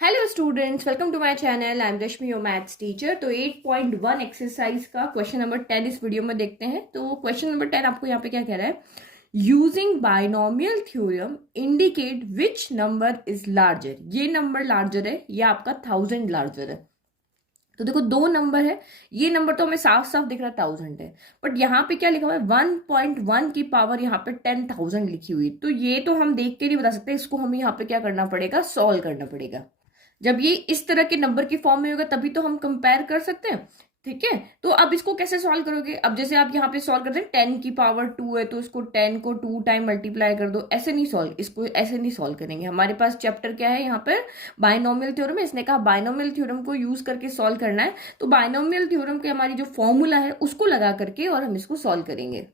Hello students, welcome to my channel. I am Rashmi, your maths teacher. तो 8.1 exercise का question number 10 इस video में देखते हैं। तो क्वेश्चन नंबर 10 आपको यहाँ पे क्या कह रहा है? Using binomial theorem indicate which number is larger. ये नंबर लार्जर है या आपका 1000 लार्जर है? तो देखो, दो नंबर है। ये नंबर तो हमें साफ साफ दिख रहा है 1000 है, बट यहाँ पे क्या लिखा हुआ है? 1.1 की पावर यहाँ पे 10,000 लिखी हुई। तो ये तो हम देख के नहीं बता सकते, इसको हमें यहाँ पे क्या करना पड़ेगा? सॉल्व करना पड़ेगा। जब ये इस तरह के नंबर की फॉर्म में होगा तभी तो हम कंपेयर कर सकते हैं। ठीक है, तो अब इसको कैसे सॉल्व करोगे? अब जैसे आप यहाँ पे सॉल्व करते हैं 10 की पावर 2 है तो इसको 10 को 2 टाइम मल्टीप्लाई कर दो। ऐसे नहीं सॉल्व, इसको ऐसे नहीं सॉल्व करेंगे। हमारे पास चैप्टर क्या है यहाँ पर? बाइनोमियल थ्योरम है। इसने कहा बाइनोमियल थ्योरम को यूज करके सॉल्व करना है। तो बाइनोमियल थ्योरम के हमारी जो फॉर्मूला है उसको लगा करके और हम इसको सॉल्व करेंगे।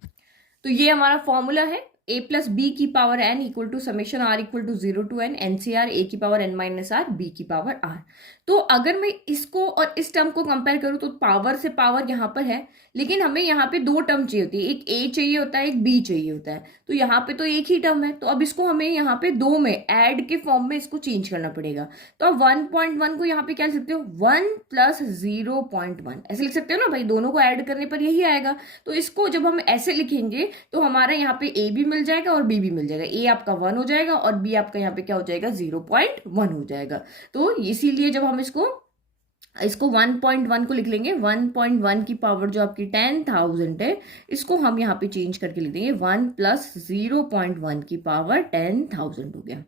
तो ये हमारा फॉर्मूला है a प्लस बी की power n equal to summation r equal to 0 to n NCR a की power n minus R b की पावर r। तो अगर मैं इसको और इस टर्म को कंपेयर करूं तो पावर से पावर यहाँ पर है, लेकिन हमें यहाँ पे दो टर्म चाहिए होती है। एक a चाहिए होता है, एक b चाहिए होता है। तो यहाँ पे तो एक ही टर्म है, तो अब इसको हमें यहाँ पे दो में ऐड के फॉर्म में इसको चेंज करना पड़ेगा। तो अब 1.1 को यहाँ पे क्या लिख सकते हो? 1 प्लस 0.1 ऐसे लिख सकते हो ना भाई, दोनों को ऐड करने पर यही आएगा। तो इसको जब हम ऐसे लिखेंगे तो हमारा यहाँ पे a भी मिल जाएगा और b भी मिल जाएगा। a आपका 1 हो जाएगा और b आपका यहाँ पे क्या हो जाएगा? 0.1 हो जाएगा। तो इसीलिए जब हम इसको इसको 1.1 को लिख लेंगे, 1.1 की पावर जो आपकी 10,000 है, इसको हम यहाँ पे चेंज करके लिख देंगे 1 प्लस 0.1 की पावर 10,000 हो गया।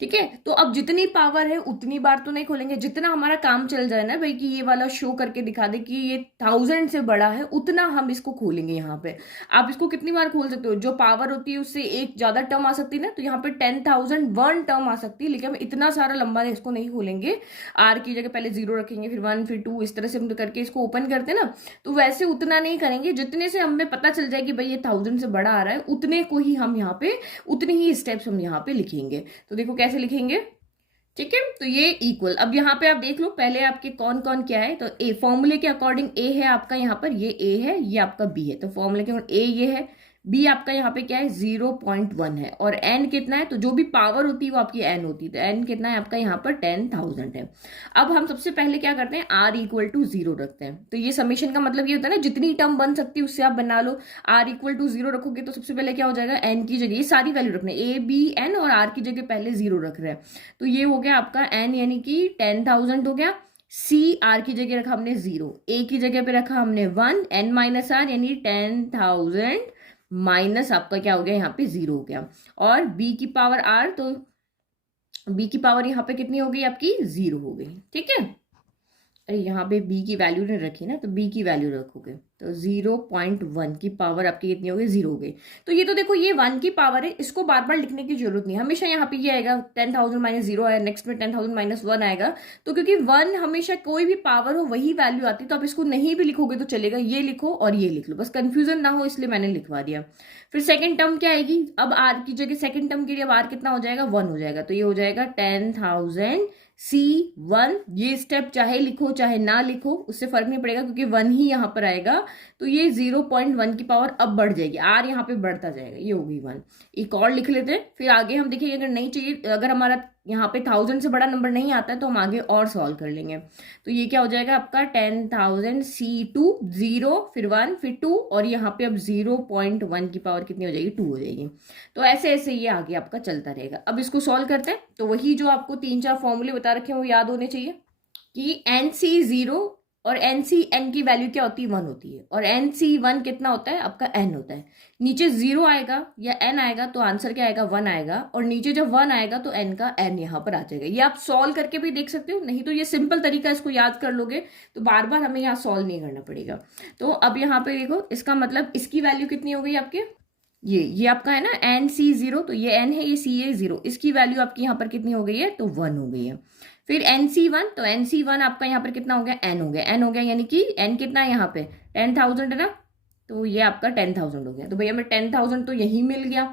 ठीक है, तो अब जितनी पावर है उतनी बार तो नहीं खोलेंगे, जितना हमारा काम चल जाए ना भाई कि ये वाला शो करके दिखा दे कि ये 1000 से बड़ा है, उतना हम इसको खोलेंगे। यहाँ पे आप इसको कितनी बार खोल सकते हो? जो पावर होती है उससे एक ज्यादा टर्म आ सकती है ना, तो यहाँ पे 10,001 टर्म आ सकती है, लेकिन हम इतना सारा लंबा इसको नहीं खोलेंगे। आर की जगह पहले 0 रखेंगे, फिर 1, फिर 2, इस तरह से हम करके इसको ओपन करते हैं ना। तो वैसे उतना नहीं करेंगे, जितने से हमें पता चल जाए कि भाई ये 1000 से बड़ा आ रहा है, उतने को ही हम यहाँ पे, उतने ही स्टेप्स हम यहाँ पे लिखेंगे। तो देखो कैसे लिखेंगे। ठीक है, तो ये इक्वल। अब यहाँ पे आप देख लो पहले आपके कौन कौन क्या है। तो ए फॉर्मूले के अकॉर्डिंग ए है आपका, यहाँ पर ये ए है, ये आपका बी है। तो फॉर्मूले के ए ये है, बी आपका यहाँ पे क्या है? 0.1 है। और एन कितना है? तो जो भी पावर होती है वो आपकी एन होती है। तो एन कितना है आपका यहाँ पर? 10,000 है। अब हम सबसे पहले क्या करते हैं? आर इक्वल टू 0 रखते हैं। तो ये समेशन का मतलब ये होता है ना, जितनी टर्म बन सकती है उससे आप बना लो। आर इक्वल टू 0 रखोगे तो सबसे पहले क्या हो जाएगा? एन की जगह ये सारी वैल्यू रखने, ए बी एन, और आर की जगह पहले 0 रख रहे हैं। तो ये हो गया आपका एन यानी कि 10,000 हो गया। सी आर की जगह रखा हमने 0, ए की जगह पे रखा हमने 1, एन माइनस आर यानी 10,000 माइनस आपका क्या हो गया? यहाँ पे 0 हो गया। और बी की पावर आर, तो बी की पावर यहाँ पे कितनी हो गई आपकी? 0 हो गई। ठीक है, अरे यहाँ पे b की वैल्यू नहीं रखी ना, तो b की वैल्यू रखोगे तो 0.1 की पावर आपकी कितनी हो गई? 0 हो गई। तो ये तो देखो ये 1 की पावर है, इसको बार बार लिखने की जरूरत नहीं। हमेशा यहाँ पे ये आएगा 10,000 माइनस 0 आया, नेक्स्ट में 10,000 माइनस 1 आएगा। तो क्योंकि 1 हमेशा कोई भी पावर हो वही वैल्यू आती है, तो आप इसको नहीं भी लिखोगे तो चलेगा, ये लिखो और ये लिख लो, बस कंफ्यूजन ना हो इसलिए मैंने लिखवा दिया। फिर सेकेंड टर्म क्या आएगी? अब आर की जगह सेकेंड टर्म के लिए अब आर कितना हो जाएगा? 1 हो जाएगा। तो ये हो जाएगा 10,000 C1। ये स्टेप चाहे लिखो चाहे ना लिखो उससे फर्क नहीं पड़ेगा, क्योंकि 1 ही यहाँ पर आएगा। तो ये 0.1 की पावर अब बढ़ जाएगी, आर यहाँ पे बढ़ता जाएगा, ये होगी 1। एक और लिख लेते हैं, फिर आगे हम देखेंगे अगर नहीं चाहिए, अगर हमारा यहाँ पे 1000 से बड़ा नंबर नहीं आता है तो हम आगे और सॉल्व कर लेंगे। तो ये क्या हो जाएगा आपका? 10,000 C2, 0 फिर 1 फिर 2, और यहाँ पे अब 0.1 की पावर कितनी हो जाएगी? 2 हो जाएगी। तो ऐसे ऐसे ये आगे आपका चलता रहेगा। अब इसको सॉल्व करते हैं। तो वही जो आपको 3-4 फॉर्मूले बता रखे हैं वो याद होने चाहिए कि NC0 और NCN की वैल्यू क्या होती है? 1 होती है। और NC1 कितना होता है? आपका n होता है। नीचे 0 आएगा या n आएगा तो आंसर क्या आएगा? 1 आएगा। और नीचे जब 1 आएगा तो n का n यहाँ पर आ जाएगा। ये आप सॉल्व करके भी देख सकते हो, नहीं तो ये सिंपल तरीका, इसको याद कर लोगे तो बार बार हमें यहाँ सॉल्व नहीं करना पड़ेगा। तो अब यहाँ पे देखो, इसका मतलब इसकी वैल्यू कितनी हो गई आपके? ये आपका है ना NC0, तो ये n है, ये C है 0, इसकी वैल्यू आपकी यहाँ पर कितनी हो गई है? तो 1 हो गई है। फिर NC1, तो NC1 आपका यहाँ पर कितना हो गया? n हो गया। n हो गया यानी कि n कितना है यहाँ पे? 10,000 है ना, तो ये आपका 10,000 हो गया। तो भैया हमें 10,000 तो यही मिल गया।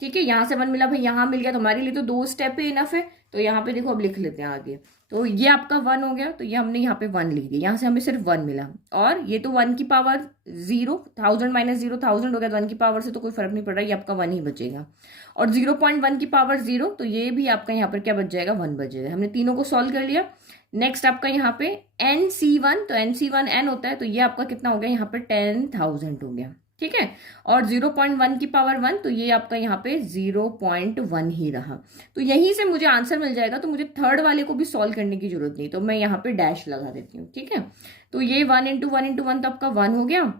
ठीक है, यहाँ से 1 मिला भाई, यहाँ मिल गया, तो हमारे लिए तो 2 स्टेप पे इनफ है। तो यहाँ पे देखो अब लिख लेते हैं आगे। तो ये आपका 1 हो गया, तो ये हमने यहाँ पे 1 लिख दिया, यहाँ से हमें सिर्फ 1 मिला। और ये तो 1 की पावर 0, 1000 माइनस 0 1000 हो गया, तो 1 की पावर से तो कोई फर्क नहीं पड़ रहा, ये आपका 1 ही बचेगा। और 0.1 की पावर 0, तो ये भी आपका यहाँ पर क्या बच जाएगा, 1 बच जाएगा। हमने तीनों को सॉल्व कर लिया। नेक्स्ट आपका यहाँ पे NC1, तो NC1 n होता है, तो ये आपका कितना हो गया यहाँ पे 10,000 हो गया, ठीक है। और 0.1 की पावर 1, तो ये आपका यहाँ पे 0.1 ही रहा। तो यहीं से मुझे आंसर मिल जाएगा, तो मुझे थर्ड वाले को भी सॉल्व करने की जरूरत नहीं, तो मैं यहाँ पे डैश लगा देती हूँ, ठीक है। तो ये 1 इंटू 1 इंटू 1 तो आपका 1 हो गया,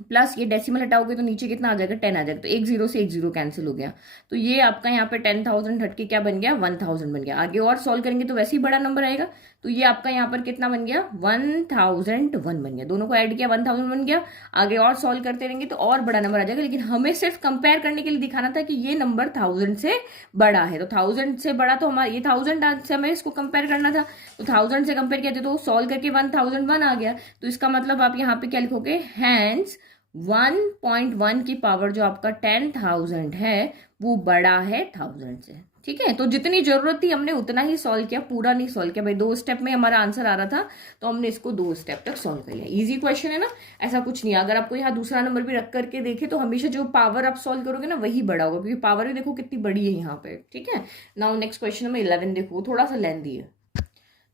प्लस ये डेसिमल हटाओगे तो नीचे कितना आ जाएगा, 10 आ जाएगा, तो एक जीरो से एक जीरो कैंसिल हो गया। तो ये आपका यहाँ पे 10,000 हट के क्या बन गया, 1,000 बन गया। आगे और सॉल्व करेंगे तो वैसे ही बड़ा नंबर आएगा, तो ये आपका यहाँ पर कितना बन गया, 1001 बन गया। दोनों को ऐड किया 1000 बन गया। आगे और सॉल्व करते रहेंगे तो और बड़ा नंबर आ जाएगा, लेकिन हमें सिर्फ कंपेयर करने के लिए दिखाना था कि ये नंबर 1000 से बड़ा है। तो 1000 से बड़ा तो हमारा ये 1000 से हमें इसको कंपेयर करना था, तो 1000 से कंपेयर किया तो सॉल्व करके 1001 आ गया। तो इसका मतलब आप यहाँ पे क्या लिखोगे, हैंस 1.1 की पावर जो आपका 10,000 है वो बड़ा है 1000 से, ठीक है। तो जितनी जरूरत थी हमने उतना ही सॉल्व किया, पूरा नहीं सॉल्व किया भाई। 2 स्टेप में हमारा आंसर आ रहा था, तो हमने इसको 2 स्टेप तक सॉल्व कर लिया। इजी क्वेश्चन है ना, ऐसा कुछ नहीं है। अगर आपको यहाँ दूसरा नंबर भी रख करके देखे तो हमेशा जो पावर आप सॉल्व करोगे ना वही बड़ा होगा, क्योंकि पावर भी देखो कितनी बड़ी है यहाँ पे, ठीक है। नाउ नेक्स्ट क्वेश्चन नंबर 11 देखो, थोड़ा सा लेंथी है।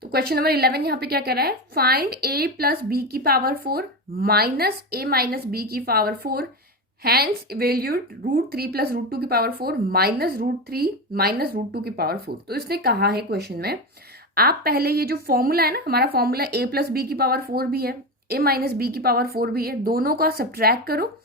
तो क्वेश्चन नंबर 11 यहाँ पे क्या कह रहा है, फाइंड a प्लस बी की power 4 minus a minus B की पावर 4, हैंस इवेल्यूट √3 प्लस √2 की पावर 4 माइनस √3 माइनस √2 की पावर 4। तो इसने कहा है क्वेश्चन में, आप पहले ये जो फॉर्मूला है ना, हमारा फॉर्मूला a प्लस बी की पावर 4 भी है, a माइनस बी की पावर 4 भी है, दोनों का सब्ट्रैक्ट करो।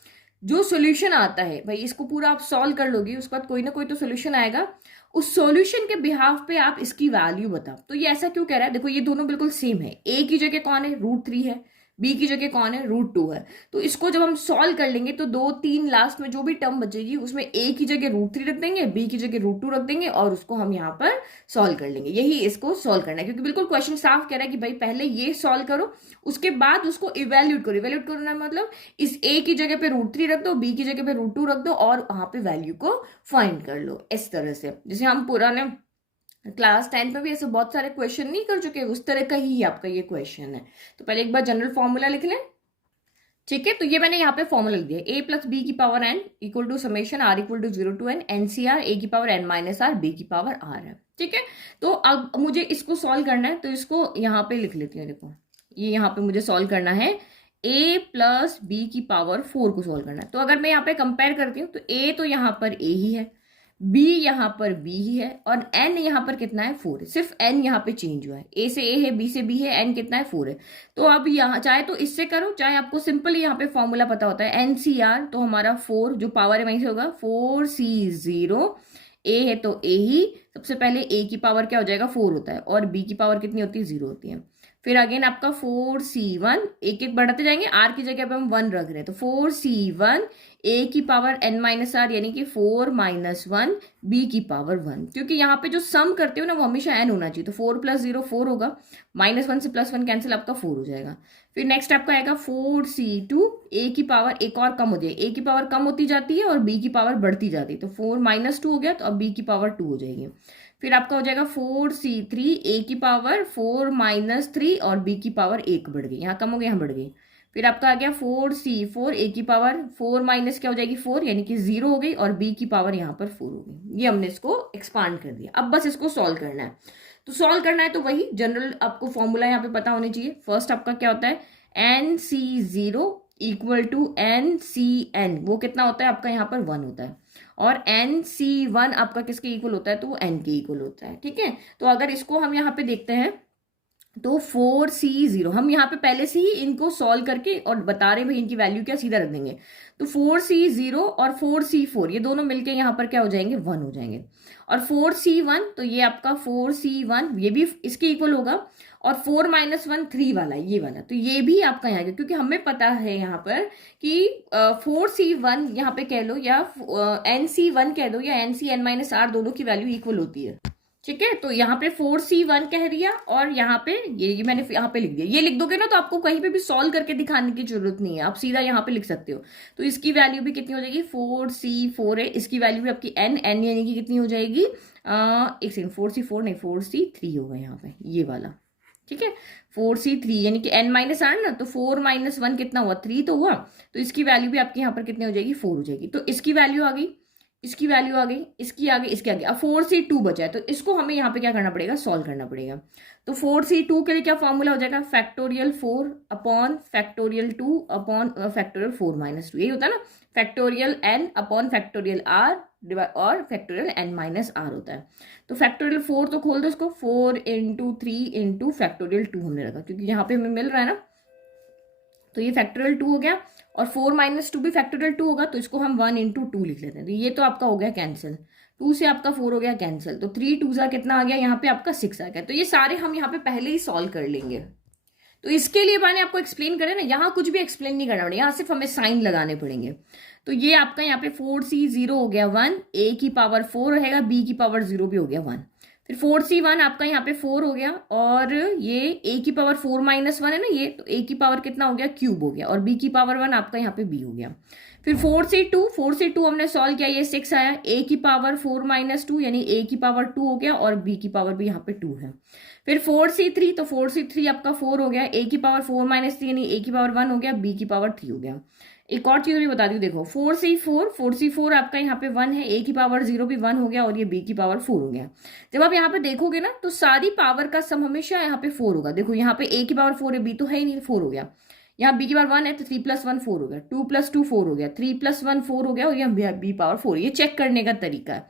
जो सॉल्यूशन आता है भाई, इसको पूरा आप सॉल्व कर लोगे, उसके बाद कोई ना कोई तो सॉल्यूशन आएगा, उस सॉल्यूशन के बिहाफ पे आप इसकी वैल्यू बताओ। तो ये ऐसा क्यों कह रहा है, देखो ये दोनों बिल्कुल सेम है। ए की जगह कौन है, √3 है, बी की जगह कौन है, √2 है। तो इसको जब हम सॉल्व कर लेंगे तो 2 3 लास्ट में जो भी टर्म बचेगी उसमें ए की जगह √3 रख देंगे, बी की जगह √2 रख देंगे, और उसको हम यहाँ पर सॉल्व कर लेंगे। यही इसको सॉल्व करना है, क्योंकि बिल्कुल क्वेश्चन साफ कह रहा है कि भाई पहले ये सॉल्व करो, उसके बाद उसको इवेल्यूट करो। इवेल्यूट करना मतलब इस ए की जगह पे √3 रख दो, बी की जगह पे √2 रख दो, और वहां पे वैल्यू को फाइंड कर लो। इस तरह से जैसे हम पुराने क्लास 10 में भी ऐसे बहुत सारे क्वेश्चन नहीं कर चुके, उस तरह का ही आपका ये क्वेश्चन है। तो पहले एक बार जनरल फॉर्मूला लिख लें, ठीक है। तो ये मैंने यहाँ पे फॉर्मूला लिख दिया, a प्लस बी की power n equal to summation r equal to 0 to n NCR a की power n minus r b की पावर r है, ठीक है। तो अब मुझे इसको सॉल्व करना है, तो इसको यहाँ पे लिख लेती हूँ। देखो ये यहाँ पे मुझे सॉल्व करना है, a प्लस बी की पावर 4 को सॉल्व करना है। तो अगर मैं यहाँ पे कंपेयर करती हूँ तो a तो यहाँ पर a ही है, b यहाँ पर b ही है, और n यहाँ पर कितना है, 4 है। सिर्फ n यहाँ पे चेंज हुआ है, a से a है, b से b है, n कितना है, 4 है। तो अब यहाँ चाहे तो इससे करो, चाहे आपको सिंपल यहाँ पे फॉर्मूला पता होता है NCR, तो हमारा 4 जो पावर है वहीं से होगा 4C0, a है तो a ही, सबसे पहले a की पावर क्या हो जाएगा, 4 होता है, और b की पावर कितनी होती है, 0 होती है। फिर अगेन आपका 4C1, एक एक बढ़ाते जाएंगे, r की जगह पे हम 1 रख रहे हैं, तो 4C1 a की पावर n माइनस r यानी कि 4 माइनस 1 b की पावर 1, क्योंकि यहाँ पे जो सम करते हो ना वो हमेशा n होना चाहिए। तो 4 प्लस 0 4 होगा, -1 से +1 कैंसिल, आपका 4 हो जाएगा। फिर नेक्स्ट आपका आएगा 4C2, a की पावर एक और कम हो जाएगी, a की पावर कम होती जाती है और b की पावर बढ़ती जाती है, तो 4 माइनस 2 हो गया, तो अब b की पावर 2 हो जाएगी। फिर आपका हो जाएगा 4C3, a की पावर 4 माइनस 3 और b की पावर 1 बढ़ गई, यहाँ कम हो गई, यहाँ बढ़ गई। फिर आपका आ गया 4C4, a की पावर 4 माइनस क्या हो जाएगी, 4 यानी कि 0 हो गई, और b की पावर यहाँ पर 4 हो गई। ये हमने इसको एक्सपांड कर दिया। अब बस इसको सॉल्व करना है। तो सॉल्व करना है तो वही जनरल आपको फॉर्मूला यहाँ पे पता होने चाहिए। फर्स्ट आपका क्या होता है, NC0 इक्वल टू NCN, वो कितना होता है आपका यहाँ पर 1 होता है, और NC1 आपका किसके इक्वल होता है, तो वो n के इक्वल होता है, ठीक है। तो अगर इसको हम यहाँ पे देखते हैं तो 4C0 हम यहाँ पे पहले से ही इनको सॉल्व करके और बता रहे भाई इनकी वैल्यू क्या, सीधा रख देंगे। तो 4C0 और 4C4 ये दोनों मिलके यहाँ पर क्या हो जाएंगे, 1 हो जाएंगे। और 4C1 तो ये आपका 4C1 ये भी इसके इक्वल होगा, और 4 माइनस 1 3 वाला ये वाला, तो ये भी आपका यहाँ का, क्योंकि हमें पता है यहाँ पर कि 4C1 यहाँ पे कह लो या NC1 कह दो या NCN माइनस R दोनों की वैल्यू इक्वल होती है। ठीक है, तो यहाँ पे 4c1 कह दिया, और यहाँ पे ये मैंने यहाँ पे लिख दिया। ये लिख दोगे ना तो आपको कहीं पे भी सॉल्व करके दिखाने की जरूरत नहीं है, आप सीधा यहाँ पे लिख सकते हो। तो इसकी वैल्यू भी कितनी हो जाएगी, 4c4 है, इसकी वैल्यू भी आपकी n यानी कि कितनी हो जाएगी, एक सेकंड, 4c4 नहीं 4c3 होगा यहाँ पे ये वाला। ठीक है, 4c3 यानी कि n-r ना, तो 4 - 1 कितना हुआ, 3 तो हुआ। तो इसकी वैल्यू भी आपकी यहाँ पर कितनी हो जाएगी, 4 हो जाएगी। तो इसकी वैल्यू आ गई, इसकी वैल्यू आ गई, इसकी आ गई, इसकी आ गई। अब 4c2 बचा है, तो इसको हमें यहाँ पे क्या करना पड़ेगा, सॉल्व करना पड़ेगा। तो 4c2 के लिए क्या फॉर्मूला हो जाएगा, factorial 4 upon factorial 2 upon factorial 4 - 2, यही होता है ना। Factorial n upon factorial r और फैक्टोरियल n-r होता है। तो फैक्टोरियल 4 तो खोल दो इसको, 4 × 3 × फैक्टोरियल 2 हमने रखा, क्योंकि यहाँ पे हमें मिल रहा है ना। तो ये फैक्टोरियल 2 हो गया, और 4 - 2 भी फैक्टोरियल 2 होगा, तो इसको हम 1 × 2 लिख लेते हैं। तो ये तो आपका हो गया कैंसिल, 2 से आपका 4 हो गया कैंसिल, तो 3 × 2 कितना आ गया, यहाँ पे आपका 6 आ गया। तो ये सारे हम यहाँ पे पहले ही सॉल्व कर लेंगे। तो इसके लिए मैंने आपको एक्सप्लेन करे ना, यहाँ कुछ भी एक्सप्लेन नहीं करना पड़ेगा, यहाँ सिर्फ हमें साइन लगाने पड़ेंगे। तो ये आपका यहाँ पे 4c0 हो गया 1, a की पावर 4 रहेगा, b की पावर 0 भी हो गया 1। फिर 4c1 आपका यहाँ पे 4 हो गया, और ये a की पावर 4 - 1 है ना ये, तो a की पावर कितना हो गया, क्यूब हो गया, और b की पावर 1 आपका यहाँ पे b हो गया। फिर 4c2 हमने सॉल्व किया, ये 6 आया, a की पावर 4 - 2 यानी a की पावर 2 हो गया, और b की पावर भी यहाँ पे 2 है। फिर 4c3, तो 4c3 आपका 4 हो गया, a की पावर 4 - 3 यानी a की पावर 1 हो गया, b की पावर 3 हो गया। एक और चीज भी बता दी, देखो 4c4 आपका यहाँ पे 1 है, a की पावर 0 भी 1 हो गया, और ये b की पावर 4 हो गया। जब आप यहाँ पे देखोगे ना, तो सारी पावर का सम हमेशा यहाँ पे 4 होगा। देखो यहाँ पे a की पावर 4 है, b तो है ही नहीं, 4 हो गया। यहाँ b की पावर 1 है, तो 3 + 1 4 हो गया, 2 + 2 4 हो गया, 3 + 1 4 हो गया, और यहाँ b पावर 4। ये चेक करने का तरीका है।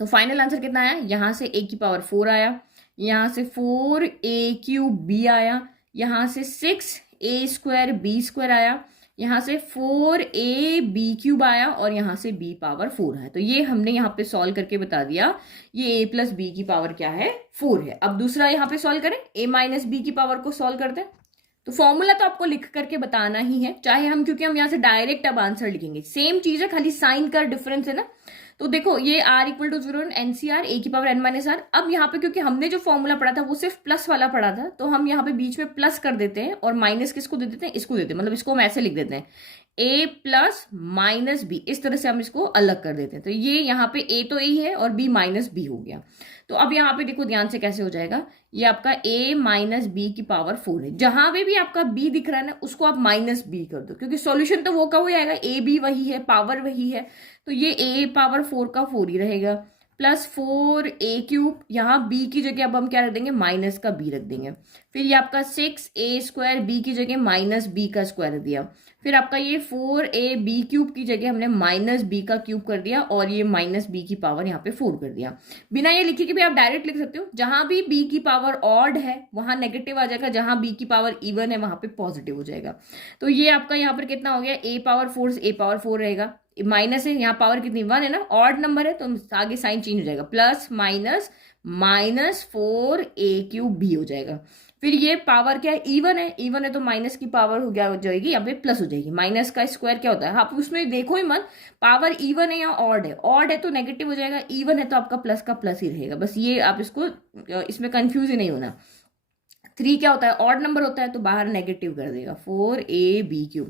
तो फाइनल आंसर कितना आया, यहाँ से a की पावर 4 आया, यहाँ से 4a³ आया, यहाँ से 6a² b² आया, यहाँ से 4ab³ आया, और यहाँ से b पावर 4 है। तो ये हमने यहाँ पे सॉल्व करके बता दिया, ये a + b की पावर क्या है, 4 है। अब दूसरा यहाँ पे सॉल्व करें, a - b की पावर को सॉल्व करते हैं। तो फॉर्मूला तो आपको लिख करके बताना ही है, चाहे हम, क्योंकि हम यहाँ से डायरेक्ट अब आंसर लिखेंगे, सेम चीज है, खाली साइन का डिफरेंस है ना। तो देखो ये r = 0 NCR a की पावर n - r। अब यहाँ पे क्योंकि हमने जो फॉर्मूला पढ़ा था वो सिर्फ प्लस वाला पढ़ा था, तो हम यहाँ पे बीच में प्लस कर देते हैं, और माइनस किसको दे देते हैं, इसको देते हैं, मतलब इसको हम ऐसे लिख देते हैं, a + - b, इस तरह से हम इसको अलग कर देते हैं। तो ये यहाँ पे a तो a है, और b - b हो गया। तो अब यहाँ पे देखो ध्यान से कैसे हो जाएगा, ये आपका a - b की पावर 4 है। जहां पे भी आपका b दिख रहा है ना, उसको आप -b कर दो, क्योंकि सॉल्यूशन तो वो का वही आएगा, a b वही है, पावर वही है। तो ये a पावर 4 का 4 ही रहेगा, प्लस 4a³, यहाँ b की जगह अब हम क्या रख देंगे, माइनस का b रख देंगे। फिर ये आपका 6a² b की जगह -b का स्क्वायर रख दिया। फिर आपका ये 4ab³ की जगह हमने -b का क्यूब कर दिया, और ये -b की पावर यहाँ पे 4 कर दिया। बिना ये लिखे कि भी आप डायरेक्ट लिख सकते हो, जहां भी b की पावर ऑड है वहां नेगेटिव आ जाएगा, जहां b की पावर इवन है वहां पे पॉजिटिव हो जाएगा। तो ये आपका यहाँ पर कितना हो गया, a पावर 4 से a पावर 4 रहेगा, माइनस है, यहाँ पावर कितनी 1 है ना, ऑड नंबर है, तो आगे साइन चेंज हो जाएगा, प्लस माइनस -4a³ हो जाएगा। फिर ये पावर क्या है, इवन है, तो माइनस की पावर हो गया हो जाएगी, यहाँ पे प्लस हो जाएगी। माइनस का स्क्वायर क्या होता है, आप उसमें देखो ही मत, पावर इवन है या ऑड है तो नेगेटिव हो जाएगा, इवन है तो आपका प्लस का प्लस ही रहेगा। बस ये आप इसको, इसमें कंफ्यूज ही नहीं होना। 3 क्या होता है, ऑड नंबर होता है, तो बाहर नेगेटिव कर देगा, 4ab³।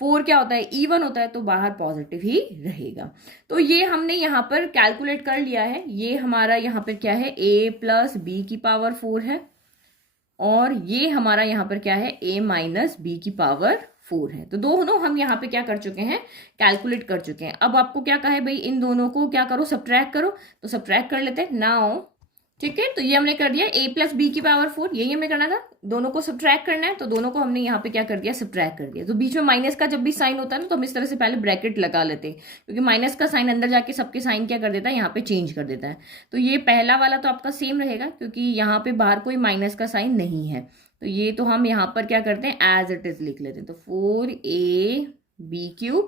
4 क्या होता है, इवन होता है, तो बाहर पॉजिटिव ही रहेगा। तो ये हमने यहाँ पर कैलकुलेट कर लिया है। ये हमारा यहाँ पर क्या है, a + b की पावर 4 है, और ये हमारा यहाँ पर क्या है, a - b की पावर 4 है। तो दोनों हम यहाँ पे क्या कर चुके हैं, कैलकुलेट कर चुके हैं। अब आपको क्या कहा है भाई, इन दोनों को क्या करो, सब्ट्रैक्ट करो, तो सब्ट्रैक्ट कर लेते हैं नाउ। ठीक है, तो ये हमने कर दिया, a + b की पावर 4, यही हमें करना था, दोनों को सब्ट्रैक्ट करना है, तो दोनों को हमने यहाँ पे क्या कर दिया, सब्ट्रैक्ट कर दिया। तो बीच में माइनस का जब भी साइन होता है ना, तो हम इस तरह से पहले ब्रैकेट लगा लेते हैं, क्योंकि माइनस का साइन अंदर जाके सबके साइन क्या कर देता है, यहाँ पे चेंज कर देता है। तो ये पहला वाला तो आपका सेम रहेगा, क्योंकि यहाँ पे बाहर कोई माइनस का साइन नहीं है, तो ये तो हम यहाँ पर क्या करते हैं, एज इट इज लिख लेते हैं। तो 4ab³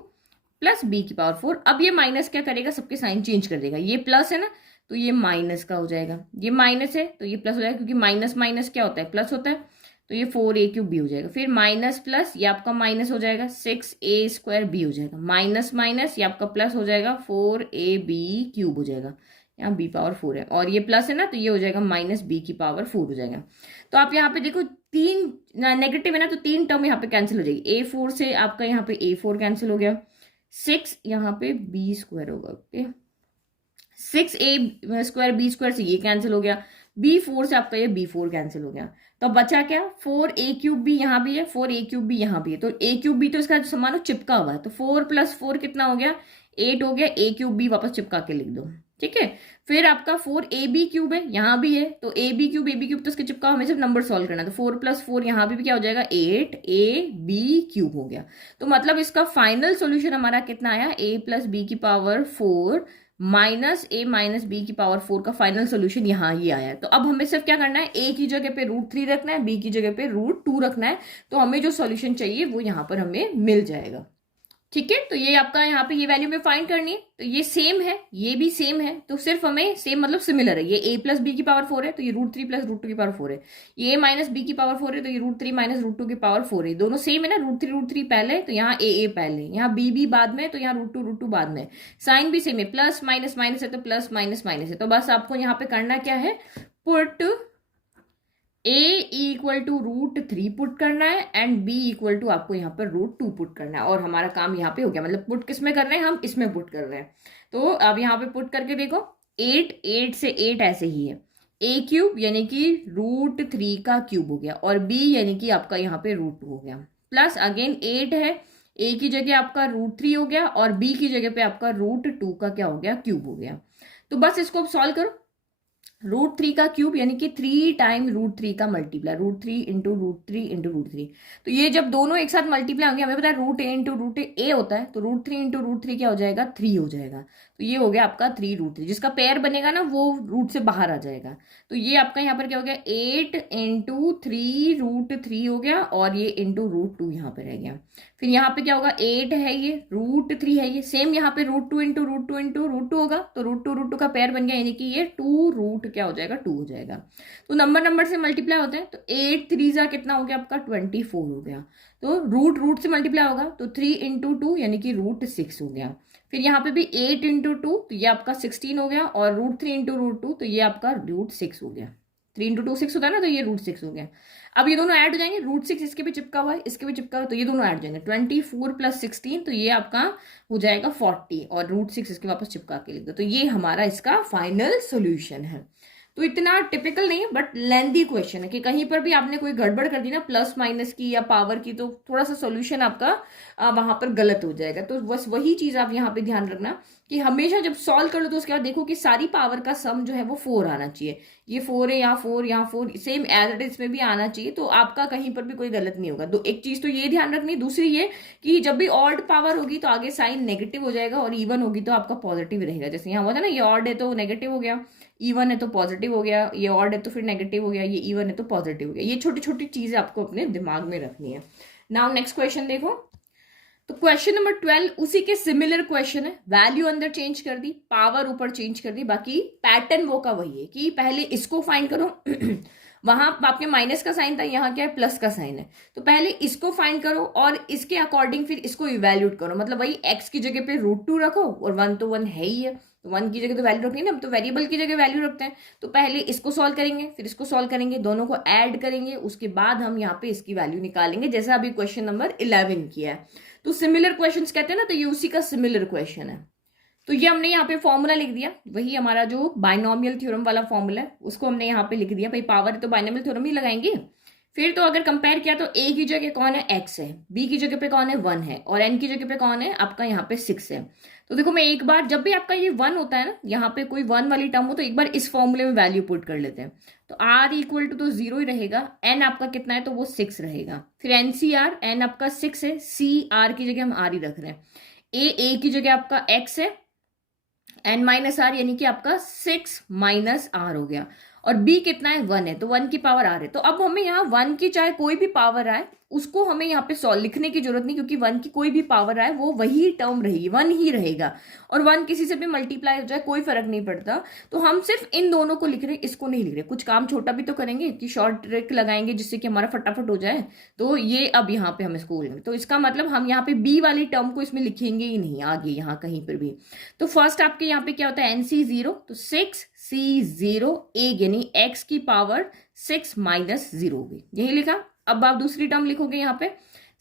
+ b की पावर 4। अब ये माइनस क्या करेगा, सबके साइन चेंज कर देगा, ये प्लस है ना, तो ये माइनस का हो जाएगा, ये माइनस है तो ये प्लस हो जाएगा, क्योंकि माइनस माइनस क्या होता है, प्लस होता है। तो ये 4a³ b हो जाएगा, फिर माइनस प्लस, ये आपका माइनस हो जाएगा, 6a² b हो जाएगा, माइनस माइनस, ये आपका प्लस हो जाएगा, 4ab³ हो जाएगा। यहाँ बी पावर 4 है और ये प्लस है ना, तो ये हो जाएगा माइनस बी की पावर 4 हो जाएगा। तो आप यहाँ पे देखो तीन नेगेटिव है ना, तो तीन टर्म यहाँ पे कैंसिल हो जाएगी। A4 से आपका यहाँ पे A4 कैंसिल हो गया, 6 यहाँ पे बी स्क्वायर होगा, ओके 6A² B² से ये कैंसिल हो गया, B4 से आपका ये B4 कैंसिल हो गया। तो बचा क्या, 4A³ यहाँ भी है, 4A³ यहाँ भी है, तो A³ तो इसका मानो चिपका हुआ है, तो 4 + 4 कितना हो गया, 8 हो गया। A³ वापस चिपका के लिख दो, ठीक है। फिर आपका 4AB³ है, यहाँ भी है, तो AB³ तो इसके चिपका, हमें सिर्फ नंबर सॉल्व करना है, तो 4 + 4 यहाँ भी क्या हो जाएगा, 8AB³ हो गया। तो मतलब इसका फाइनल सोल्यूशन हमारा कितना आया, A + B की पावर 4 माइनस A - B की पावर 4 का फाइनल सोल्यूशन यहाँ ही आया है। तो अब हमें सिर्फ क्या करना है, A की जगह पे √3 रखना है, B की जगह पे √2 रखना है, तो हमें जो सोल्यूशन चाहिए वो यहाँ पर हमें मिल जाएगा, ठीक है। तो ये आपका यहाँ पे ये वैल्यू में फाइंड करनी है, तो ये सेम है, ये भी सेम है, तो सिर्फ हमें सेम मतलब सिमिलर है, ये A + B की पावर 4 है, तो ये √3 + √2 की पावर 4 है, ये A - B की पावर 4 है, तो ये √3 - √2 की पावर 4 है, दोनों सेम है ना, √3 पहले, तो यहाँ A पहले, यहाँ B बाद में, तो यहाँ √2 बाद में, साइन भी सेम है, प्लस माइनस माइनस है तो प्लस माइनस माइनस है, तो बस आपको यहाँ पे करना क्या है, पुट A = √3 पुट करना है एंड B = आपको यहाँ पर √2 पुट करना है, और हमारा काम यहाँ पे हो गया। मतलब पुट किस में कर रहे हैं, हम इसमें पुट कर रहे हैं। तो अब यहाँ पे पुट करके देखो, 8 से 8 ऐसे ही है, A³ यानी कि √3 का क्यूब हो गया, और B यानी कि आपका यहाँ पे √2 हो गया, प्लस अगेन 8 है, A की जगह आपका √3 हो गया और B की जगह पे आपका √2 का क्या हो गया, क्यूब हो गया। तो बस इसको अब सॉल्व करो, √3 का क्यूब यानी कि 3 टाइम √3 का मल्टीप्लाई, √3 × √3 × √3, तो ये जब दोनों एक साथ मल्टीप्लाई होंगे, हमें पता है √a × √a होता है, तो √3 × √3 क्या हो जाएगा, 3 हो जाएगा। तो ये हो गया आपका 3 √3, जिसका पेयर बनेगा ना वो रूट से बाहर आ जाएगा। तो ये आपका यहाँ पर क्या हो गया, 8 × 3 √3 हो गया, और ये इंटू √2 यहाँ पे रह गया। फिर यहाँ पे क्या होगा, 8 है, ये √3 है, ये सेम यहाँ पे √2 × √2 × √2 होगा, तो √2 का पेयर बन गया, यानी कि ये 2 क्या हो जाएगा, 2 हो जाएगा। तो नंबर से मल्टीप्लाई होते हैं, तो 8 3 कितना हो गया आपका, 24 हो गया। तो रूट से मल्टीप्लाई होगा, तो 3 × 2 यानी कि √6 हो गया। फिर यहाँ पे भी 8 × 2, तो ये आपका 16 हो गया, और √3 × √2, तो ये आपका √6 हो गया। 3 × 2 6 होता है ना, तो ये √6 हो गया। अब ये दोनों ऐड हो जाएंगे, √6 इसके भी चिपका हुआ है, इसके भी चिपका हुआ है, तो ये दोनों ऐड हो जाएंगे, 24 + 16, तो ये आपका हो जाएगा 40, और √6 इसके वापस चिपका के लिख दो। तो ये हमारा इसका फाइनल सोल्यूशन है। तो इतना टिपिकल नहीं है, बट लेंथी क्वेश्चन है कि कहीं पर भी आपने कोई गड़बड़ कर दी ना, प्लस माइनस की या पावर की, तो थोड़ा सा सोल्यूशन आपका वहां पर गलत हो जाएगा। तो बस वही चीज आप यहाँ पे ध्यान रखना कि हमेशा जब सॉल्व कर लो तो उसके बाद देखो कि सारी पावर का सम जो है वो 4 आना चाहिए। ये 4 है, यहाँ 4, यहाँ 4, सेम एज इट इज में भी आना चाहिए, तो आपका कहीं पर भी कोई गलत नहीं होगा। तो एक चीज तो ये ध्यान रखनी, दूसरी ये कि जब भी ऑड पावर होगी तो आगे साइन नेगेटिव हो जाएगा, और इवन होगी तो आपका पॉजिटिव रहेगा। जैसे यहाँ हुआ था ना, ये ऑड है तो नेगेटिव हो गया, इवन है तो पॉजिटिव हो गया, ये ऑड है तो फिर नेगेटिव हो गया, ये इवन है तो पॉजिटिव हो गया। ये छोटी छोटी चीजें आपको अपने दिमाग में रखनी है। नाउ नेक्स्ट क्वेश्चन देखो, तो क्वेश्चन नंबर 12 उसी के सिमिलर क्वेश्चन है, वैल्यू अंदर चेंज कर दी, पावर ऊपर चेंज कर दी, बाकी पैटर्न वो का वही है कि पहले इसको फाइंड करो वहां आपके माइनस का साइन था, यहाँ क्या है, प्लस का साइन है, तो पहले इसको फाइंड करो और इसके अकॉर्डिंग फिर इसको इवेल्यूट करो। मतलब वही एक्स की जगह पे √2 रखो, और 1 तो 1 है ही है, तो 1 की जगह तो वैल्यू रखनी है ना, हम तो वेरिएबल की जगह वैल्यू रखते हैं। तो पहले इसको सॉल्व करेंगे, फिर इसको सॉल्व करेंगे, दोनों को ऐड करेंगे, उसके बाद हम यहाँ पे इसकी वैल्यू निकालेंगे, जैसा अभी क्वेश्चन नंबर 11 किया है। तो सिमिलर क्वेश्चंस कहते हैं ना, तो ये उसी का सिमिलर क्वेश्चन है। तो ये हमने यहाँ पे फॉर्मूला लिख दिया, वही हमारा जो बाइनोमियल थ्योरम वाला फॉर्मूला है उसको हमने यहाँ पे लिख दिया। भाई पावर तो बाइनोमियल थ्योरम ही लगाएंगे। फिर तो अगर कंपेयर किया तो ए की जगह कौन है, एक्स है, बी की जगह पे कौन है, 1 है, और एन की जगह पे कौन है, आपका यहाँ पे 6 है। तो देखो मैं एक बार, जब भी आपका ये 1 होता है ना, यहाँ पे कोई 1 वाली टर्म हो, तो एक बार इस फॉर्मूले में वैल्यू पुट कर लेते हैं। तो आर इक्वल टू तो 0 ही रहेगा, एन आपका कितना है तो वो 6 रहेगा। फिर एनसीआर, एन आपका 6 है, सी आर की जगह हम आर ही रख रहे हैं, ए की जगह आपका एक्स है, एन माइनस आर यानी कि आपका 6 - आर हो गया। और b कितना है 1 है, तो 1 की पावर r है। तो अब हमें यहाँ 1 की चाहे कोई भी पावर आए उसको हमें यहाँ पे सॉल्व लिखने की जरूरत नहीं, क्योंकि 1 की कोई भी पावर आए वो वही टर्म रहेगी, 1 ही रहेगा। और 1 किसी से भी मल्टीप्लाई हो जाए कोई फर्क नहीं पड़ता। तो हम सिर्फ इन दोनों को लिख रहे हैं, इसको नहीं लिख रहे। कुछ काम छोटा भी तो करेंगे कि शॉर्ट ट्रिक लगाएंगे जिससे कि हमारा फटाफट हो जाए। तो ये अब यहाँ पे हम इसको बोलेंगे, तो इसका मतलब हम यहाँ पे b वाली टर्म को इसमें लिखेंगे ही नहीं आगे यहाँ कहीं पर भी। तो फर्स्ट आपके यहाँ पे क्या होता है NC0, तो 6C0 a यानी x की पावर 6 माइनस 0 होगी, यही लिखा। अब आप दूसरी टर्म लिखोगे यहाँ पे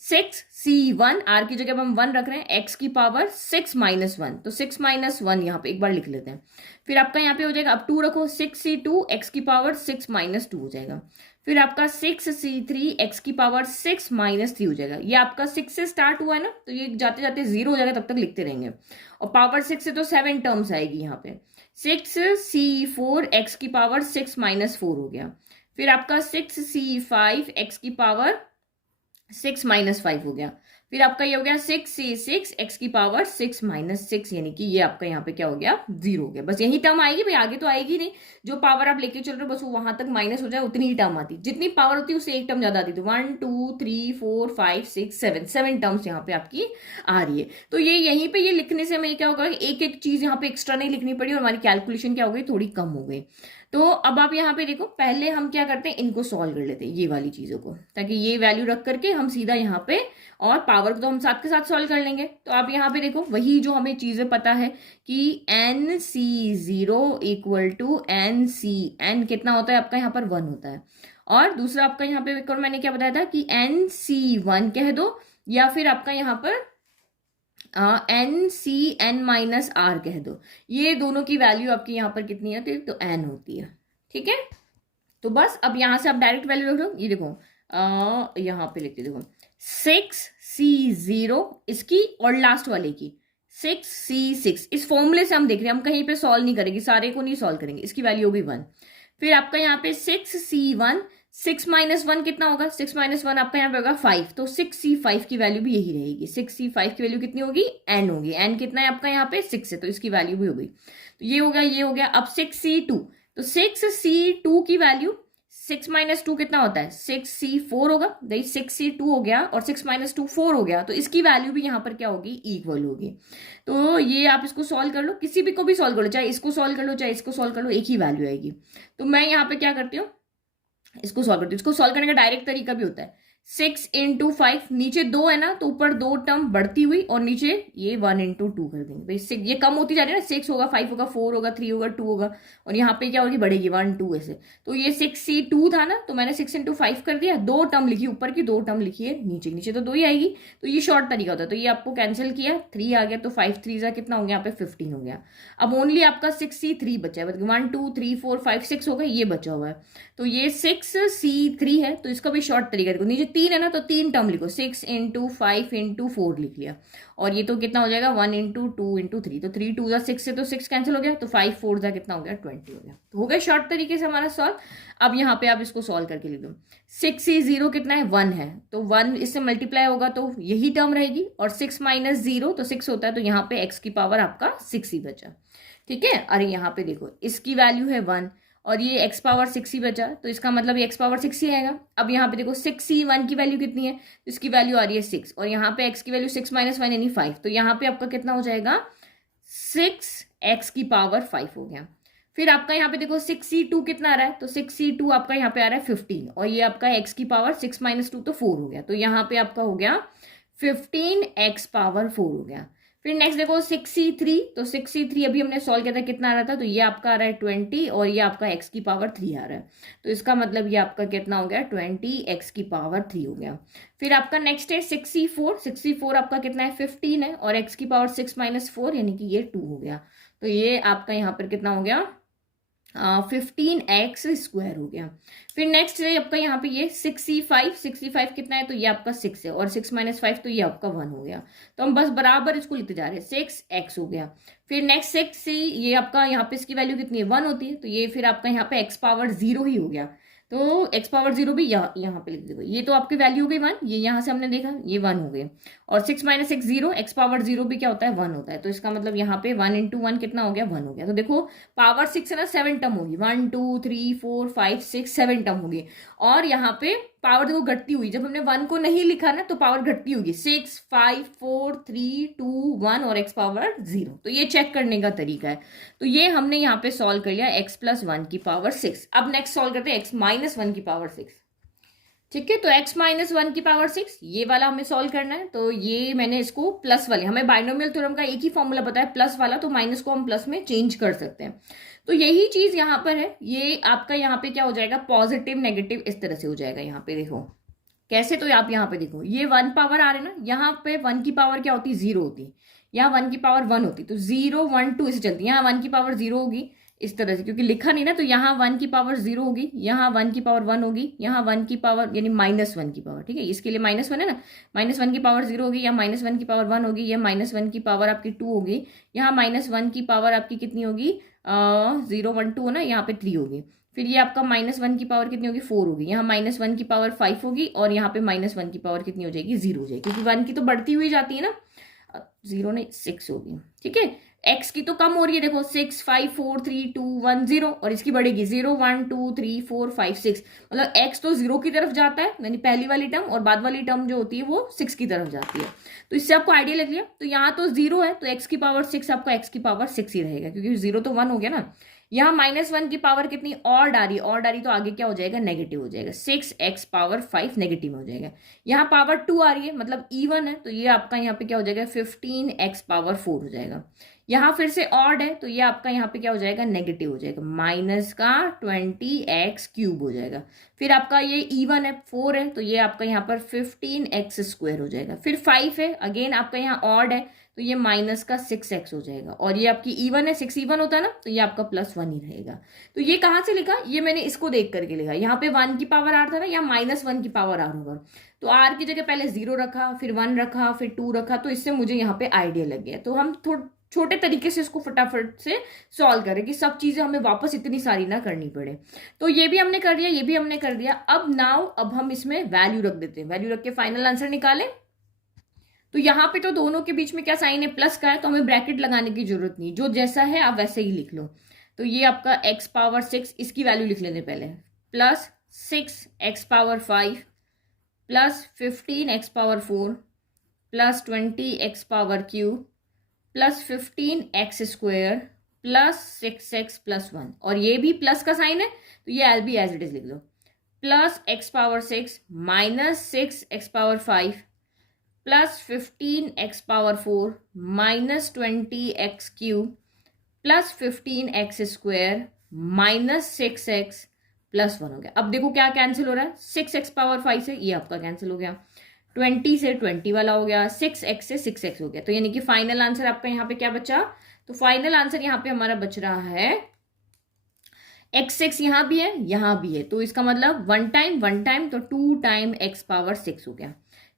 6C1, r की जगह हम 1 रख रहे हैं, x की पावर 6 माइनस 1, तो 6 माइनस 1 यहाँ पे एक बार लिख लेते हैं। फिर आपका यहाँ पे हो जाएगा, अब 2 रखो, 6C2 x की पावर 6 माइनस 2 हो जाएगा। फिर आपका 6C3 x की पावर 6 माइनस 3 हो जाएगा। ये आपका 6 से स्टार्ट हुआ है ना, तो ये जाते जाते 0 हो जाएगा, तब तक लिखते रहेंगे। और पावर 6 से तो 7 टर्म्स आएगी यहाँ पे। 6C4 x की पावर 6 माइनस 4 हो गया। फिर आपका 6C5 x की पावर 6 माइनस 5 हो गया। फिर आपका ये हो गया 6C6 x की पावर 6 माइनस 6, यानी कि ये आपका यहाँ पे क्या हो गया 0 हो गया। बस यही टर्म आएगी भाई, आगे तो आएगी नहीं। जो पावर आप लेके चल रहे हो बस वो वहां तक माइनस हो जाए, उतनी ही टर्म आती। जितनी पावर होती है उससे एक टर्म ज्यादा आती थी। 1 2 3 4 5 6 7 टर्म्स यहाँ पे आपकी आ रही है। तो ये यहीं पे ये लिखने से हमें क्या होगा, एक एक चीज यहाँ पे एक्स्ट्रा नहीं लिखनी पड़ी और हमारी कैलकुलेशन क्या हो गई, थोड़ी कम हो गई। तो अब आप यहाँ पे देखो, पहले हम क्या करते हैं, इनको सॉल्व कर लेते हैं ये वाली चीजों को, ताकि ये वैल्यू रख करके हम सीधा यहाँ पे, और पावर को तो हम साथ के साथ सॉल्व कर लेंगे। तो आप यहाँ पे देखो, वही जो हमें चीजें पता है कि NC0 इक्वल टू NCN कितना होता है आपका यहाँ पर 1 होता है। और दूसरा आपका यहाँ पे एक और मैंने क्या बताया था कि NC1 कह दो, या फिर आपका यहाँ पर NCN माइनस R कह दो। ये दोनों की वैल्यू आपकी यहाँ पर कितनी है, तो n होती है। ठीक है, तो बस अब यहाँ से आप डायरेक्ट वैल्यू रख लो। ये देखो यहाँ पे लिखते देखो 6C0 इसकी और लास्ट वाले की 6C6। इस फॉर्मूले से हम देख रहे हैं, हम कहीं पे सॉल्व नहीं करेंगे, सारे को नहीं सॉल्व करेंगे, इसकी वैल्यू होगी 1। फिर आपका यहाँ पे 6C1, 6 माइनस 1 कितना होगा, 6 माइनस 1 आपका यहाँ पे होगा 5, तो 6C5 की वैल्यू भी यही रहेगी। 6C5 की वैल्यू कितनी होगी, n होगी। n कितना है आपका यहाँ पे 6 है, तो इसकी वैल्यू भी होगी। तो ये हो गया, ये हो गया। अब 6C2, तो 6C2 की वैल्यू 6 माइनस 2 कितना होता है, 6C4 होगा। 6C2 हो गया और 6 माइनस 2 4 हो गया, तो इसकी वैल्यू भी यहाँ पर क्या होगी, इक्वल होगी। तो ये आप इसको सॉल्व कर लो, किसी भी को भी सॉल्व कर लो, चाहे इसको सॉल्व कर लो चाहे इसको सॉल्व कर लो, एक ही वैल्यू आएगी। तो मैं यहाँ पे क्या करती हूँ, इसको सॉल्व करती हूँ। इसको सॉल्व करने का डायरेक्ट तरीका भी होता है, 6 इंटू 5, नीचे 2 है ना, तो ऊपर 2 टर्म बढ़ती हुई और नीचे ये 1 इंटू 2 कर देंगे भाई। ये कम होती जा रही है ना, 6 होगा, 5 होगा, 4 होगा, 3 होगा, 2 होगा, और यहाँ पे क्या होगी, बढ़ेगी 1 2 ऐसे। तो ये 6C2 था ना, तो मैंने 6 इंटू 5 कर दिया, 2 टर्म लिखी ऊपर की, 2 टर्म लिखी है नीचे, नीचे तो 2 ही आएगी। तो ये शॉर्ट तरीका होता है। तो ये आपको कैंसिल किया, 3 आ गया, तो 5 3 कितना हो गया यहाँ पे 15 हो गया। अब ओनली आपका 6C3 बचा है, 1 2 3 4 5 6 हो गया, ये बचा हुआ है। तो ये 6C3 है, तो इसका भी शॉर्ट तरीका देखो, नीचे 3 है ना, तो 3 टर्म लिखो, 6 इंटू 5 इंटू 4 लिख लिया। और ये तो कितना हो जाएगा, 1 इंटू 2 इंटू 3, तो 3 2 6 से तो 6 कैंसिल हो गया, तो 5 4 कितना हो गया 20 हो गया। तो हो गया शॉर्ट तरीके से हमारा सॉल्व। अब यहाँ पे आप इसको सॉल्व करके लिख दो। 6C0 कितना है, 1 है, तो 1 इससे मल्टीप्लाई होगा तो यही टर्म रहेगी, और 6 माइनस 0 तो 6 होता है, तो यहाँ पे x की पावर आपका 6 ही बचा। ठीक है, अरे यहाँ पे देखो, इसकी वैल्यू है 1 और ये x पावर 6 ही बचा, तो इसका मतलब ये x पावर 6 ही आएगा। अब यहाँ पे देखो 6C1 की वैल्यू कितनी है, तो इसकी वैल्यू आ रही है 6, और यहाँ पे x की वैल्यू 6 माइनस 1 यानी 5, तो यहाँ पे आपका कितना हो जाएगा, 6x की पावर 5 हो गया। फिर आपका यहाँ पे देखो 6C2 कितना आ रहा है, तो 6C2 आपका यहाँ पे आ रहा है 15, और ये आपका x की पावर 6 माइनस 2 तो 4 हो गया, तो यहाँ पे आपका हो गया 15x पावर 4 हो गया। फिर नेक्स्ट देखो 6C3, तो 6C3 अभी हमने सॉल्व किया था, कितना आ रहा था, तो ये आपका आ रहा है 20, और ये आपका x की पावर 3 आ रहा है, तो इसका मतलब ये आपका कितना हो गया, 20x की पावर 3 हो गया। फिर आपका नेक्स्ट है 6C4, 6C4 आपका कितना है 15 है, और x की पावर 6 माइनस 4 यानी कि ये 2 हो गया, तो ये आपका यहाँ पर कितना हो गया, 15x स्क्वायर हो गया। फिर नेक्स्ट है आपका यहाँ पे ये 6C5 कितना है, तो ये आपका 6 है, और 6 माइनस 5 तो ये आपका 1 हो गया, तो हम बस बराबर इसको लिखते जा रहे हैं, 6x हो गया। फिर नेक्स्ट 6C, ये आपका यहाँ पे इसकी वैल्यू कितनी है 1 होती है, तो ये फिर आपका यहाँ पे x पावर 0 ही हो गया, तो एक्स पावर 0 भी यहाँ पे लिख देगा। ये तो आपकी वैल्यू हो गई 1, ये यहाँ से हमने देखा ये 1 हो गए। और 6 - 6 0, एक्स पावर 0 भी क्या होता है 1 होता है। तो इसका मतलब यहाँ पे 1 × 1 कितना हो गया 1 हो गया। तो देखो पावर 6 है ना 7 टर्म होगी, 1 2 3 4 5 6 7 टर्म होगी। और यहाँ पे पावर देखो घटती हुई, जब हमने 1 को नहीं लिखा ना तो पावर घटती होगी 6 5 4 3 2 1 और एक्स पावर 0। तो ये चेक करने का तरीका है। तो ये हमने यहाँ पे सॉल्व कर लिया x + 1 की पावर 6। अब नेक्स्ट सॉल्व करते हैं x - 1 की पावर 6। ठीक है, तो x - 1 की पावर 6 ये वाला हमें सॉल्व करना है। तो ये मैंने इसको प्लस वाले, हमें बाइनोमियल थ्योरम का एक ही फॉर्मूला पता है प्लस वाला, तो माइनस को हम प्लस में चेंज कर सकते हैं। तो यही चीज यहाँ पर है, ये आपका यहाँ पे क्या हो जाएगा पॉजिटिव नेगेटिव इस तरह से हो जाएगा। यहाँ पे देखो कैसे, तो आप यहाँ पे देखो ये 1 पावर आ रहे ना, यहाँ पे 1 की पावर क्या होती 0 होती, यहाँ 1 की पावर 1 होती। तो 0 1 2 इसे चलती है, यहाँ 1 की पावर 0 होगी इस तरह से, क्योंकि लिखा नहीं ना, तो यहाँ 1 की पावर 0 होगी, यहाँ 1 की पावर 1 होगी, यहाँ 1 की पावर यानी -1 की पावर। ठीक है, इसके लिए -1 है ना, -1 की पावर 0 होगी, यहाँ -1 की पावर 1 होगी, यह -1 की पावर आपकी 2 होगी, यहाँ -1 की पावर आपकी कितनी होगी 0 1 2 है ना, यहाँ पे 3 होगी। फिर ये आपका -1 की पावर कितनी होगी 4 होगी, यहाँ -1 की पावर 5 होगी, और यहाँ पे -1 की पावर कितनी हो जाएगी 0 हो जाएगी, क्योंकि 1 की तो बढ़ती हुई जाती है ना, 0 नहीं 6 होगी। ठीक है, x की तो कम हो रही है, देखो 6 5 4 3 2 1 0, और इसकी बढ़ेगी 0 1 2 3 4 5 6, मतलब x तो 0 की तरफ जाता है यानी पहली वाली टर्म, और बाद वाली टर्म जो होती है वो 6 की तरफ जाती है। तो इससे आपको आइडिया लग लिया। तो यहाँ तो 0 है, तो x की पावर 6 आपका x की पावर 6 ही रहेगा, क्योंकि 0 तो 1 हो गया ना। यहाँ -1 की पावर कितनी और डाली, और डाली तो आगे क्या हो जाएगा नेगेटिव हो जाएगा, 6x पावर 5 नेगेटिव हो जाएगा। यहाँ पावर 2 आ रही है, मतलब इवन है, तो ये आपका यहाँ पे क्या हो जाएगा 15x पावर 4 हो जाएगा। यहाँ फिर से ऑड है, तो ये आपका यहाँ पे क्या हो जाएगा नेगेटिव हो जाएगा, -20x³ हो जाएगा। फिर आपका ये इवन है 4 है, तो ये आपका यहाँ पर 15x² हो जाएगा। फिर 5 है, अगेन आपका यहाँ ऑड है, तो ये -6x हो जाएगा। और ये आपकी इवन है, 6 इवन होता है ना, तो ये आपका +1 ही रहेगा। तो ये कहाँ से लिखा, ये मैंने इसको देख करके लिखा। यहाँ पे 1 की पावर r था ना, यहाँ -1 की पावर r होगा, तो r की जगह पहले 0 रखा, फिर 1 रखा, फिर 2 रखा, तो इससे मुझे यहाँ पे आइडिया लग गया। तो हम थोड़ा छोटे तरीके से इसको फटाफट से सॉल्व करें कि सब चीजें हमें वापस इतनी सारी ना करनी पड़े। तो ये भी हमने कर दिया, ये भी हमने कर दिया। अब हम इसमें वैल्यू रख देते हैं, वैल्यू रख के फाइनल आंसर निकालें। तो यहाँ पे तो दोनों के बीच में क्या साइन है प्लस का है, तो हमें ब्रैकेट लगाने की जरूरत नहीं, जो जैसा है आप वैसे ही लिख लो। तो ये आपका x पावर 6, इसकी वैल्यू लिख लेते पहले, +6x power 5 +15x power 4 +20x power cube +15x² +6x +1, और ये भी प्लस का साइन है, तो ये भी एज इट इज लिख लो, +x power 6 -6x power 5 +15x power 4 -20x³ +15x² -6x +1 हो गया। अब देखो क्या कैंसिल हो रहा है, 6x पावर 5 से ये आपका कैंसिल हो गया, 20 से 20 वाला हो गया, 6x से 6x हो गया। तो यानी कि फाइनल आंसर आपका यहाँ पे क्या बचा, तो फाइनल आंसर यहाँ पे हमारा बच रहा है x6 यहाँ भी है यहाँ भी है, तो इसका मतलब 1 टाइम तो 2 टाइम x पावर 6 हो गया।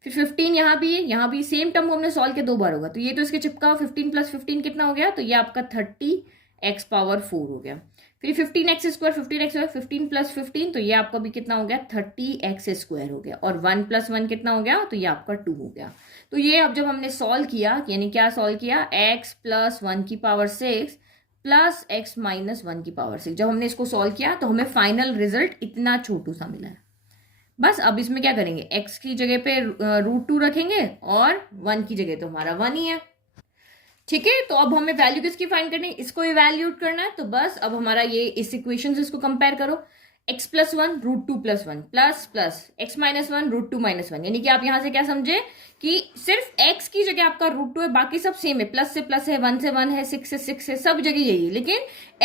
फिर 15 यहाँ भी है, यहाँ भी सेम टर्म को हमने सॉल्व किया 2 बार होगा, तो ये तो इसके चिपका 15 + 15 कितना हो गया, तो ये आपका 30x पावर 4 हो गया। फिर 15x² 15x² 15 + 15, तो ये आपका भी कितना हो गया 30x² हो गया, और 1 + 1 कितना हो गया, तो ये आपका 2 हो गया। तो ये अब जब हमने सॉल्व किया, यानी क्या सॉल्व किया, x + 1 की पावर 6 + x - 1 की पावर 6, जब हमने इसको सॉल्व किया तो हमें फाइनल रिजल्ट इतना छोटू सा मिला है। बस अब इसमें क्या करेंगे, x की जगह पे √2 रखेंगे, और 1 की जगह तो हमारा 1 ही है। ठीक है, तो अब हमें वैल्यू किसकी फाइंड करनी है, इसको इवैल्यूएट करना है। तो बस अब हमारा ये इस इक्वेशन से इसको कंपेयर करो, x + 1 √2 + 1 प्लस x - 1 √2 - 1, यानी कि आप यहां से क्या समझे कि सिर्फ x की जगह आपका √2 है, बाकी सब सेम है, प्लस से प्लस है, 1 से 1 है, 6 से 6 है, सब जगह यही है, लेकिन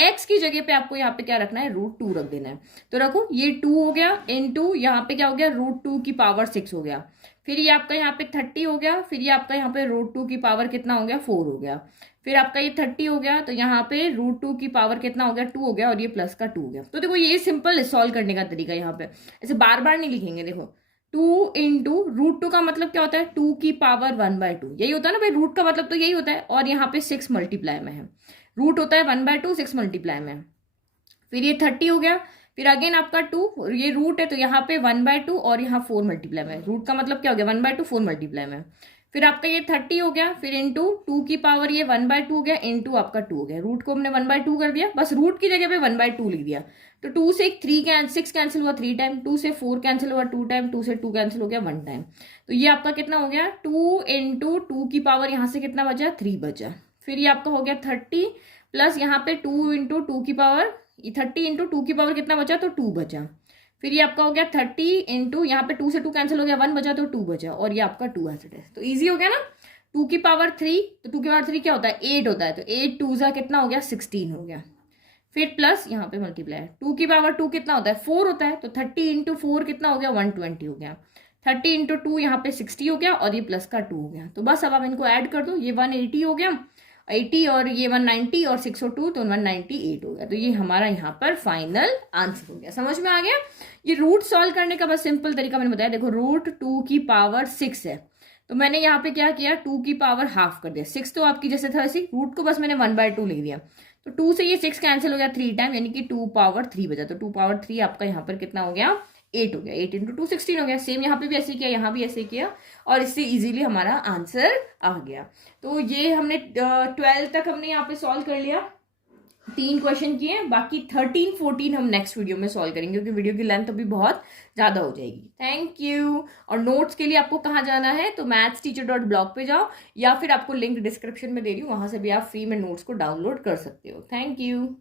x की जगह पे आपको यहाँ पे क्या रखना है, √2 रख देना है। तो रखो, ये 2 हो गया इनटू यहाँ पे क्या हो गया, √2 की पावर 6 हो गया। फिर ये आपका यहाँ पे 30 हो गया, फिर ये आपका यहाँ पे √2 की पावर कितना हो गया 4 हो गया। फिर आपका ये 30 हो गया, तो यहाँ पे √2 की पावर कितना हो गया 2 हो गया, और ये प्लस का 2 हो गया। तो देखो ये सिंपल सॉल्व करने का तरीका, यहाँ पे ऐसे बार बार नहीं लिखेंगे। देखो 2 × √2 का मतलब क्या होता है, 2 की पावर 1/2, यही होता है ना भाई, रूट का मतलब तो यही होता है। और यहाँ पे 6 मल्टीप्लाई में है, रूट होता है 1/2, 6 मल्टीप्लाई में है। फिर ये 30 हो गया, फिर अगेन आपका 2, ये रूट है तो यहाँ पे 1/2 और यहाँ 4 मल्टीप्लाई में, रूट का मतलब क्या हो गया 1/2 4 मल्टीप्लाई में। फिर आपका ये 30 हो गया, फिर इंटू 2 की पावर ये 1/2 हो गया, इंटू आपका 2 हो गया। रूट को हमने 1/2 कर दिया, बस रूट की जगह पे 1/2 लिख दिया। तो 2 से 6 कैंसिल हुआ 3 टाइम, 2 से 4 कैंसिल हुआ 2 टाइम, 2 से 2 कैंसिल हो गया 1 टाइम। तो ये आपका कितना हो गया 2 इंटू 2 की पावर यहाँ से कितना बचा 3 बचा। फिर ये आपका हो गया 30 प्लस यहाँ पे 2 इंटू 2 की पावर, 30 इंटू 2 की पावर कितना बचा तो 2 बचा। फिर ये आपका हो गया 30 इंटू यहाँ पे 2 से 2 कैंसिल हो गया 1 बचा तो 2 बचा, और ये आपका 2 एज इट इज। तो ईजी हो गया ना। 2 की पावर 3, तो 2 की पावर 3 क्या होता है 8 होता है, तो 8 2 जा कितना हो गया 16 हो गया। फिर प्लस यहाँ पे मल्टीप्लाई, 2 की पावर 2 कितना होता है 4 होता है, तो 30 इंटू 4 कितना हो गया 120 हो गया। 30 इंटू 2 यहाँ पे 60 हो गया, और ये प्लस का 2 हो गया। तो बस अब आप इनको ऐड कर दो, ये 180 हो गया 80 और ये 190 और 602 तो 198 हो गया। तो ये हमारा यहाँ पर फाइनल आंसर हो गया। समझ में आ गया। ये रूट सॉल्व करने का बस सिंपल तरीका मैंने बताया। देखो रूट 2 की पावर 6 है, तो मैंने यहाँ पे क्या किया 2 की पावर हाफ कर दिया। 6 तो आपकी जैसे था ऐसी, रूट को बस मैंने 1/2 लिख दिया। तो 2 से ये 6 कैंसिल हो गया 3 टाइम, यानी कि 2 पावर 3 बचा। तो 2 पावर 3 आपका यहाँ पर कितना हो गया 8 हो गया। 8 इंटू 2 16 हो गया। सेम यहाँ पे भी ऐसे किया, यहाँ भी ऐसे किया, और इससे इजीली हमारा आंसर आ गया। तो ये हमने 12 तक हमने यहाँ पे सॉल्व कर लिया, 3 क्वेश्चन किए। बाकी 13 14 हम नेक्स्ट वीडियो में सॉल्व करेंगे, क्योंकि वीडियो की लेंथ अभी बहुत ज़्यादा हो जाएगी। Thank you. और नोट्स के लिए आपको कहाँ जाना है, तो mathsteacher.blog पे जाओ, या फिर आपको लिंक डिस्क्रिप्शन में दे रही हूँ, वहाँ से भी आप फ्री में नोट्स को डाउनलोड कर सकते हो। Thank you.